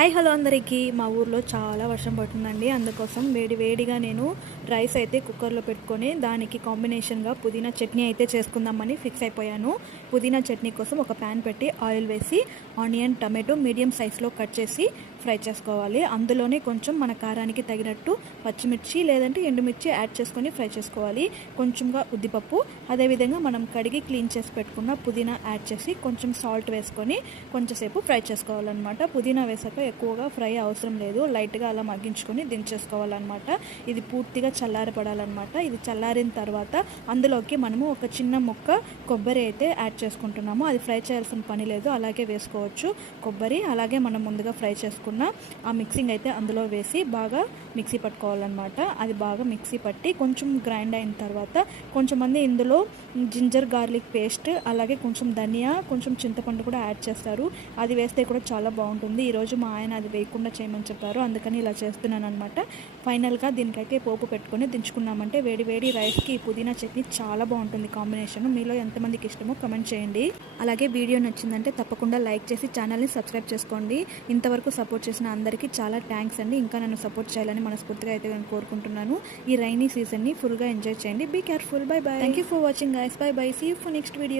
Hi hello అందరికీ. మా ఊర్లో చాలా వర్షం పడుతుందండి. అందుకోసం వేడిగా నేను రైస్ అయితే కుక్కర్లో పెట్టుకొని దానికి కాంబినేషన్గా పుదీనా చట్నీ అయితే చేసుకుందామని ఫిక్స్ అయిపోయాను. పుదీనా చట్నీ కోసం ఒక ప్యాన్ పెట్టి ఆయిల్ వేసి ఆనియన్, టమాటో మీడియం సైజులో కట్ చేసి ఫ్రై చేసుకోవాలి. అందులోనే కొంచెం మన కారానికి తగినట్టు పచ్చిమిర్చి లేదంటే ఎండుమిర్చి యాడ్ చేసుకొని ఫ్రై చేసుకోవాలి. కొంచెంగా ఉద్దిపప్పు, అదేవిధంగా మనం కడిగి క్లీన్ చేసి పెట్టుకున్న పుదీనా యాడ్ చేసి కొంచెం సాల్ట్ వేసుకొని కొంచెంసేపు ఫ్రై చేసుకోవాలన్నమాట. పుదీనా వేసాక ఎక్కువగా ఫ్రై అవసరం లేదు, లైట్గా అలా మగ్గించుకొని దించేసుకోవాలన్నమాట. ఇది పూర్తిగా చల్లారపడాలన్నమాట. ఇది చల్లారిన తర్వాత అందులోకి మనము ఒక చిన్న ముక్క కొబ్బరి అయితే యాడ్ చేసుకుంటున్నాము. అది ఫ్రై చేయాల్సిన పని లేదు, అలాగే వేసుకోవచ్చు కొబ్బరి. అలాగే మనం ముందుగా ఫ్రై చేసుకున్న ఆ మిక్సింగ్ అయితే అందులో వేసి బాగా మిక్సీ పట్టుకోవాలన్నమాట. అది బాగా మిక్సీ పట్టి కొంచెం గ్రైండ్ అయిన తర్వాత కొంచెంమంది ఇందులో జింజర్ గార్లిక్ పేస్ట్, అలాగే కొంచెం ధనియా, కొంచెం చింతపండు కూడా యాడ్ చేస్తారు. అది వేస్తే కూడా చాలా బాగుంటుంది. ఈరోజు మా ఆయన అది వేయకుండా చేయమని చెప్పారు, అందుకని ఇలా చేస్తున్నాను అనమాట. ఫైనల్గా దీనికైతే పోపు పెట్టుకొని దించుకున్నామంటే వేడి రైస్కి ఈ పుదీనా చట్నీ చాలా బాగుంటుంది కాంబినేషన్. మీలో ఎంతమందికి ఇష్టమో కమెంట్ చేయండి. అలాగే వీడియో నచ్చిందంటే తప్పకుండా లైక్ చేసి ఛానల్ని సబ్స్క్రైబ్ చేసుకోండి. ఇంతవరకు సపోర్ట్ చేసిన అందరికీ చాలా థ్యాంక్స్ అండి. ఇంకా నన్ను సపోర్ట్ చేయాలని మనస్ఫూర్తిగా అయితే నేను కోరుకుంటున్నాను. ఈ రైనీ సీజన్ని ఫుల్గా ఎంజాయ్ చేయండి. Be careful. Bye bye. Thank you for watching guys. Bye bye. See you for next video.